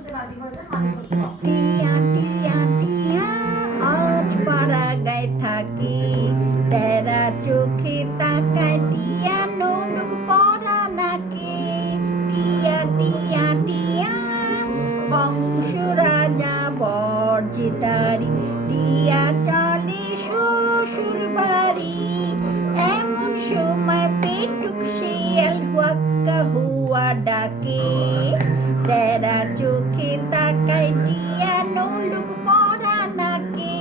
টিয়া টিয়া টিয়া আজ পাড়া গায়ে থাকি তেরা চোখে তাকায় টিয়া নোলুক পড়া নাকি টিয়া টিয়া টিয়া বংশ রাজা বর্জিতারি টিয়া চলে শ্বশুর বাড়ি এমন সময় পেটুক শিয়াল হুয়াক্কা হুয়া ডাকে তেরা চোখে তাকায় টিয়া নোলুক পড়া নাকে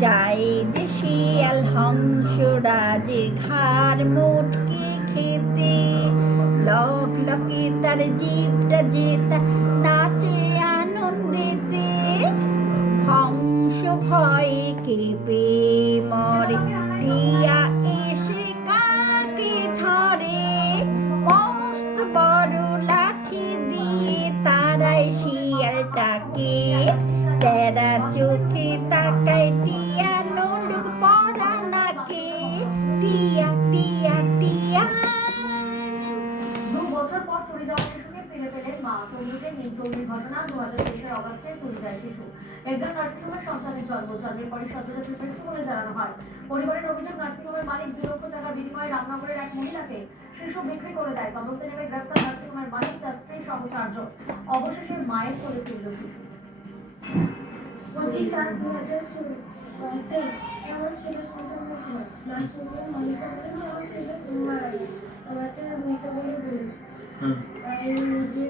চাই যে শিয়াল হংস রাজের ঘাড় মোটকে খেতে লক লকে তার জিভটা যেটা নাচে আনন্দেতে হংস ভয়ে কেঁপে মরে টিয়া এসে কাকে ধরে মস্ত বড় লাঠি দিয়ে তারাই শিয়ালটাকে তেরা চোখে তাকায় টিয়া নোলুক পড়া নাকে টিয়া টিয়া টিয়া। 2 বছর পর চলে যাওয়া শিশুকে ফিরে পেলেন মা। তমলুকের নিমতৌলির ঘটনা 2023 অগস্টে চলে যায় শিশু। একজন নার্সিংহোমের সন্তানের জন্মের পরে সদ্যজাত মৃত্যু বলে জানানো হয়। পরিবারের অভিযোগ নার্সিংহোমের মালিক 2 লক্ষ টাকা বিনিময়ে রামনগরের এক মহিলাকে শিশু বিক্রি করে দেয়। তদন্তে নেমে গ্রেপ্তার নার্সিংহোমের মালিক, তার স্ত্রী সহ 4 জন। অবশেষে মায়ের কোলে ফিরল শিশু। 25/8/2023 আমার ছেলে সন্তান হয়েছিল। নার্সিংহোমের মালিক বলেন যে আমার ছেলে মারা গেছে, আমাকে মৃত বলে বলেছে। তাই যে